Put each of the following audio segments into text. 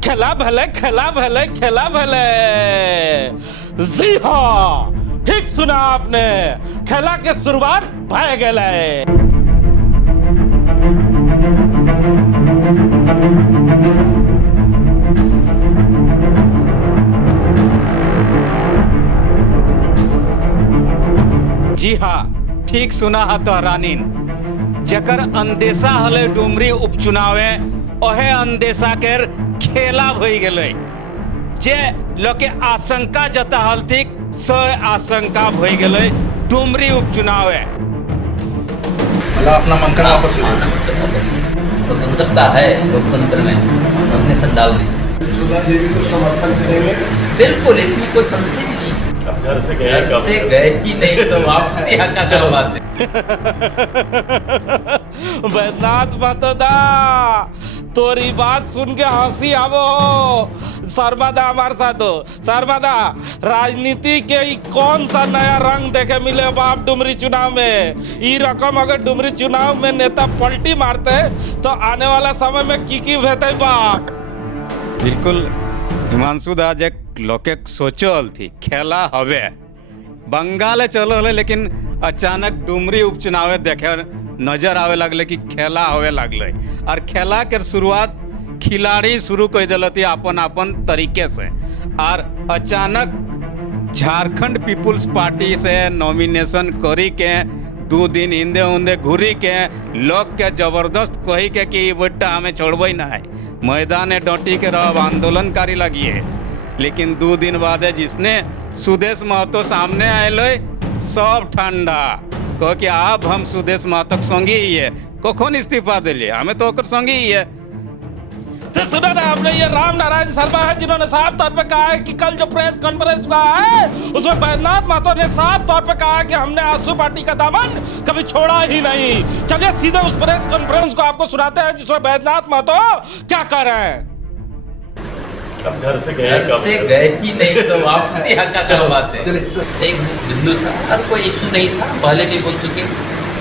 खेला भले खेला भले खेला भले। जी हाँ, ठीक सुना आपने, खेला के शुरुआत भय गए। जी हाँ, ठीक सुना हा तो रानीन, जकर अंदेशा हले डुमरी उपचुनावे ओहे अंदेशा केर खेला भई गेलै। जे लोके आशंका जता हलतिक स आशंका भई गेलै डुमरी उपचुनावे। मतलब अपना मंकन वापस ले स्वतंत्रता है लोकतंत्र में, नॉमिनेशन डाल दी। सुधा देवी को समर्थन करेंगे बिल्कुल, इसमें कोई संशय नहीं। अब घर से गए ही नहीं तो वापसी का क्या बात है। बैद्यनाथ महतो दा, तोरी बात सुन के हंसी आवो। शर्मा दा हमारे साथ हो। शर्मा दा, राजनीति के कौन सा नया रंग देखे मिले बाप डुमरी चुनाव में? ई रकम अगर डुमरी चुनाव में नेता पलटी मारते तो आने वाला समय में की भेते बाप। बिल्कुल हिमांशु दा, जे लोके सोचल थी खेला हवे बंगाल चलो हले, लेकिन अचानक डुमरी उपचुनाव देखे नजर आवे लगले कि खेला होवे लगले। और खेला के शुरुआत खिलाड़ी शुरू कर दिलती अपन अपन तरीके से। और अचानक झारखंड पीपुल्स पार्टी से नॉमिनेशन करी के 2 दिन इंदे उंदे घूरी के लोग के जबरदस्त कही के कि बेटा हमें छोड़बे ना है, मैदान डटी के रह आंदोलनकारी लगी है। लेकिन 2 दिन बाद जिसने सुदेश महतो सामने आए सब ठंडा कह कि अब हम सुदेश महतो संगी ही है, कखन इस्तीफा दिलिए, हमें तो ओकर संगी ही है। तो सुना ना आपने, ये राम नारायण शर्मा है जिन्होंने साफ तौर पे कहा है कि कल जो प्रेस कॉन्फ्रेंस हुआ है उसमें बैद्यनाथ महतो ने साफ तौर पे कहा है कि हमने आजसू पार्टी का दामन कभी छोड़ा ही नहीं। चलिए सीधे उस प्रेस कॉन्फ्रेंस को आपको सुनाते हैं जिसमें बैद्यनाथ महतो क्या कह रहे हैं। अब घर से गए ही नहीं तो वापसी का क्या बात है। एक बिंदु था, हर कोई इशू नहीं था, पहले भी बोल चुके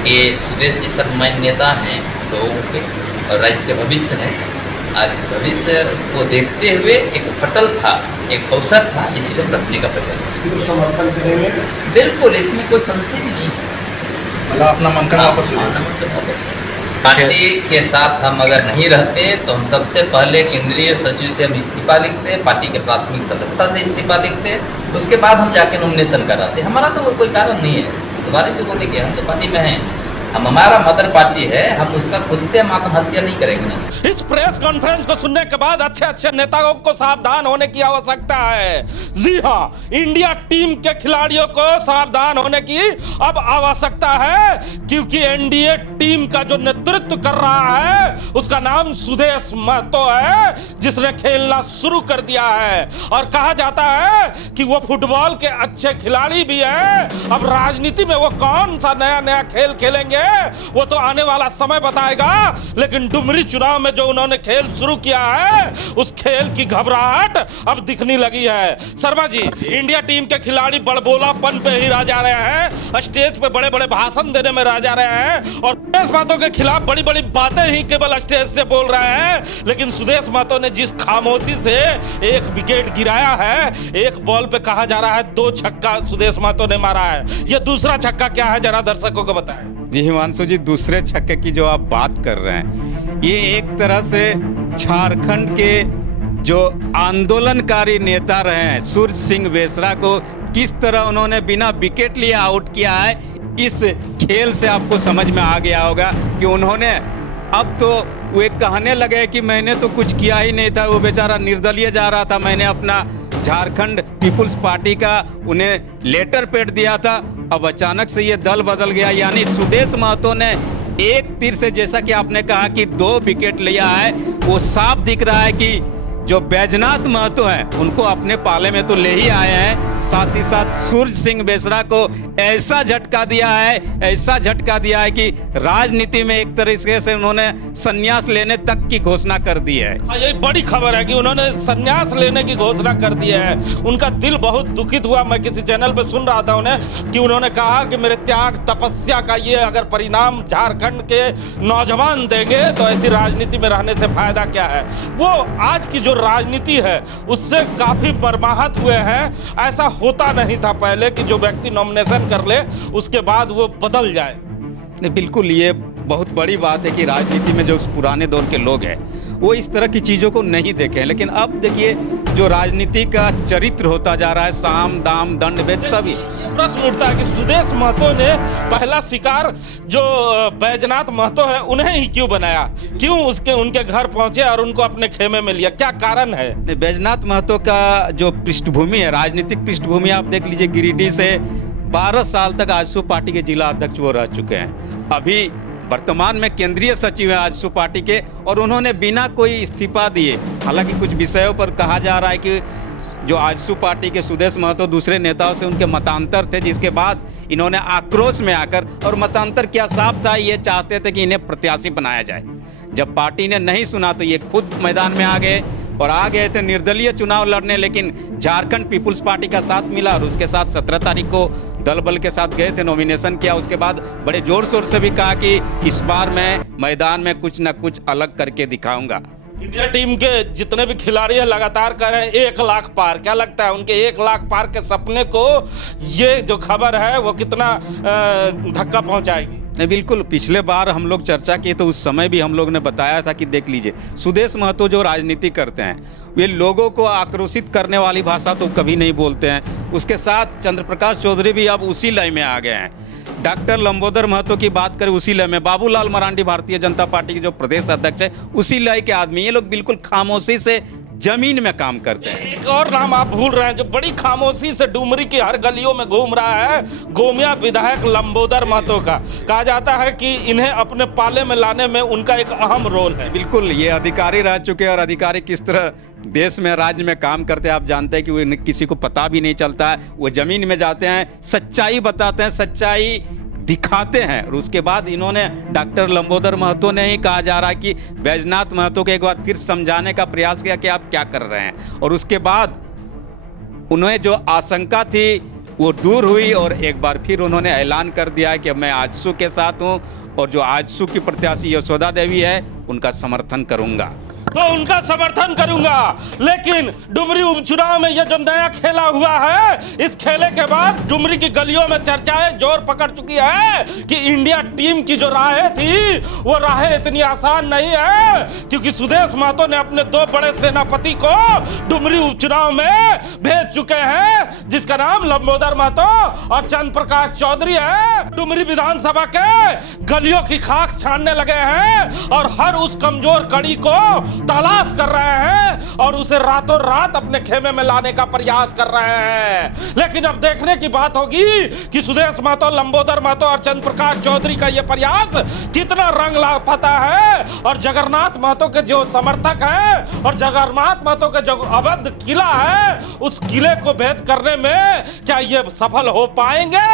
ये सुदेश जी सर्वमान्य नेता हैं लोगों के और राज्य के भविष्य है। और इस भविष्य को देखते हुए एक पटल था, एक अवसर था, इसीलिए रखने का प्रयास। समर्थन करेंगे बिल्कुल, इसमें कोई संशय नहीं। मतलब अपना मंकन वापस ले पार्टी के साथ हम अगर नहीं रहते तो हम सबसे पहले केंद्रीय सचिव से हम इस्तीफा लिखते, पार्टी के प्राथमिक सदस्यता से इस्तीफा लिखते, उसके बाद हम जाके नॉमिनेशन कराते। हमारा तो कोई कारण नहीं है दोबारा भी बोले कि हम तो पार्टी में हैं, हम हमारा मदर पार्टी है, हम उसका खुद से हम आत्महत्या नहीं करेंगे ना। इस प्रेस कॉन्फ्रेंस को सुनने के बाद अच्छे अच्छे नेताओं को सावधान होने की आवश्यकता है। जी हाँ, इंडिया टीम के खिलाड़ियों को सावधान होने की अब आवश्यकता है, क्योंकि एनडीए टीम का जो नेतृत्व कर रहा है उसका नाम सुदेश महतो है, जिसने खेलना शुरू कर दिया है। और कहा जाता है कि वो फुटबॉल के अच्छे खिलाड़ी भी हैं। अब राजनीति में वो कौन सा नया नया खेल खेलेंगे वो तो आने वाला समय बताएगा। लेकिन डुमरी चुनाव में जो उन्होंने खेल शुरू किया है उस खेल की घबराहट अब दिखने लगी है। शर्मा जी, इंडिया टीम के खिलाड़ी बड़बोलापन पे ही रह जा रहे हैं, स्टेज पे बड़े बड़े भाषण देने में रह जा रहे हैं और सुदेश महतो के खिलाफ बड़ी बड़ी बातें ही केवल स्टेज से बोल रहे हैं। लेकिन सुदेश महतो ने जिस खामोशी से 1 विकेट गिराया है, एक बॉल पे कहा जा रहा है 2 छक्का सुदेश महतो ने मारा है। ये दूसरा छक्का क्या है, जरा दर्शकों को बताएं। जी हिमांशु जी, दूसरे छक्के की जो आप बात कर रहे हैं, ये एक तरह से झारखंड के जो आंदोलनकारी नेता रहे हैं सूर्य सिंह बेसरा को किस तरह उन्होंने बिना विकेट लिए आउट किया है, इस खेल से आपको समझ में आ गया होगा कि उन्होंने अब तो वो एक कहने लगे कि मैंने तो कुछ किया ही नहीं था, वो बेचारा निर्दलीय जा रहा था, मैंने अपना झारखंड पीपुल्स पार्टी का उन्हें लेटर पैड दिया था। अब अचानक से ये दल बदल गया, यानी सुदेश महतो ने एक तीर से, जैसा कि आपने कहा कि 2 विकेट लिया है, वो साफ दिख रहा है कि जो बैजनाथ महतो हैं उनको अपने पाले में तो ले ही आए हैं, साथ ही साथ सूर्य सिंह बेसरा को ऐसा झटका दिया है, ऐसा झटका दिया है कि राजनीति में एक तरीके से उन्होंने संन्यास लेने तक की घोषणा कर दी है। ये बड़ी खबर है कि उन्होंने संन्यास लेने की घोषणा कर दी है। उनका दिल बहुत दुखित हुआ। मैं किसी चैनल पे सुन रहा था उन्हें कि उन्होंने कहा कि मेरे त्याग तपस्या का ये अगर परिणाम झारखंड के नौजवान देंगे तो ऐसी राजनीति में रहने से फायदा क्या है। वो आज की जो राजनीति है उससे काफी बर्बाहत हुए हैं। ऐसा होता नहीं था पहले कि जो व्यक्ति नॉमिनेशन कर ले उसके बाद वो बदल जाए। नहीं, बिल्कुल ये बहुत बड़ी बात है कि राजनीति में जो पुराने दौर के लोग हैं वो इस तरह की चीज़ों को नहीं देखे हैं। लेकिन अब देखिए जो राजनीति का चरित्र होता जा रहा है, साम दाम दंड भेद सभी। ये प्रश्न उठता है कि सुदेश महतो ने पहला शिकार जो बैजनाथ महतो है उन्हें ही क्यों बनाया, क्यों उनके घर पहुंचे और उनको अपने खेमे में लिया, क्या कारण है? बैजनाथ महतो का जो पृष्ठभूमि है, राजनीतिक पृष्ठभूमि, आप देख लीजिए गिरिडीह से 12 साल तक आजसू पार्टी के जिला अध्यक्ष वो रह चुके हैं। अभी वर्तमान में केंद्रीय सचिव हैं आजसू पार्टी के, और उन्होंने बिना कोई इस्तीफा दिए, हालांकि कुछ विषयों पर कहा जा रहा है कि जो आजसू पार्टी के सुदेश महतो दूसरे नेताओं से उनके मतांतर थे, जिसके बाद इन्होंने आक्रोश में आकर, और मतांतर क्या साफ था, ये चाहते थे कि इन्हें प्रत्याशी बनाया जाए। जब पार्टी ने नहीं सुना तो ये खुद मैदान में आ गए और आ गए थे निर्दलीय चुनाव लड़ने। लेकिन झारखंड पीपुल्स पार्टी का साथ मिला और उसके साथ 17 तारीख को दल बल के साथ गए थे, नॉमिनेशन किया। उसके बाद बड़े जोर शोर से भी कहा कि इस बार मैं मैदान में कुछ न कुछ अलग करके दिखाऊंगा। इंडिया टीम के जितने भी खिलाड़ी हैं लगातार कह रहे हैं 1 लाख पार। क्या लगता है उनके 1 लाख पार के सपने को ये जो खबर है वो कितना धक्का पहुंचाएगी? नहीं, बिल्कुल। पिछले बार हम लोग चर्चा किए तो उस समय भी हम लोग ने बताया था कि देख लीजिए सुदेश महतो जो राजनीति करते हैं वे लोगों को आक्रोशित करने वाली भाषा तो कभी नहीं बोलते हैं। उसके साथ चंद्र प्रकाश चौधरी भी अब उसी लय में आ गए हैं। डॉक्टर लंबोदर महतो की बात करें उसी लय में, बाबूलाल मरांडी भारतीय जनता पार्टी के जो प्रदेश अध्यक्ष है उसी लय के आदमी। ये लोग बिल्कुल खामोशी से जमीन में काम करते हैं। एक और नाम आप भूल रहे हैं जो बड़ी खामोशी से डुमरी की हर गलियों में घूम रहा है, गोमिया विधायक लंबोदर महतो का। कहा जाता है कि इन्हें अपने पाले में लाने में उनका एक अहम रोल है। बिल्कुल, ये अधिकारी रह चुके हैं और अधिकारी किस तरह देश में राज्य में काम करते हैं आप जानते हैं कि वो किसी को पता भी नहीं चलता है। वो जमीन में जाते हैं, सच्चाई बताते हैं, सच्चाई दिखाते हैं। और उसके बाद इन्होंने डॉक्टर लंबोदर महतो ने ही कहा जा रहा है कि बैजनाथ महतो को एक बार फिर समझाने का प्रयास किया कि आप क्या कर रहे हैं। और उसके बाद उन्हें जो आशंका थी वो दूर हुई और एक बार फिर उन्होंने ऐलान कर दिया है कि मैं आजसू के साथ हूं और जो आजसू की प्रत्याशी यशोदा देवी है उनका समर्थन करूंगा। तो उनका समर्थन करूंगा। लेकिन डुमरी उपचुनाव में यह जो नया खेला हुआ है, इस खेले के बाद डुमरी की गलियों में चर्चाएं जोर पकड़ चुकी है कि इंडिया टीम की जो राहें थी वो राहें इतनी आसान नहीं है, क्योंकि सुदेश महतो ने अपने 2 बड़े सेनापति को डुमरी उपचुनाव में भेज चुके हैं, जिसका नाम लंबोदर महतो और चंद्र प्रकाश चौधरी है। डुमरी विधानसभा के गलियों की खाक छानने लगे हैं और हर उस कमजोर कड़ी को तलाश कर रहे हैं और उसे रातों रात अपने खेमे में लाने का प्रयास कर रहे हैं। लेकिन अब देखने की बात होगी कि सुदेश महतो, लंबोदर महतो और चंद्र प्रकाश चौधरी का यह प्रयास कितना रंग ला पाता है, और जगन्नाथ महतो के जो समर्थक हैं और जगन्नाथ महतो के जो अवध किला है उस किले को भेद करने में क्या ये सफल हो पाएंगे?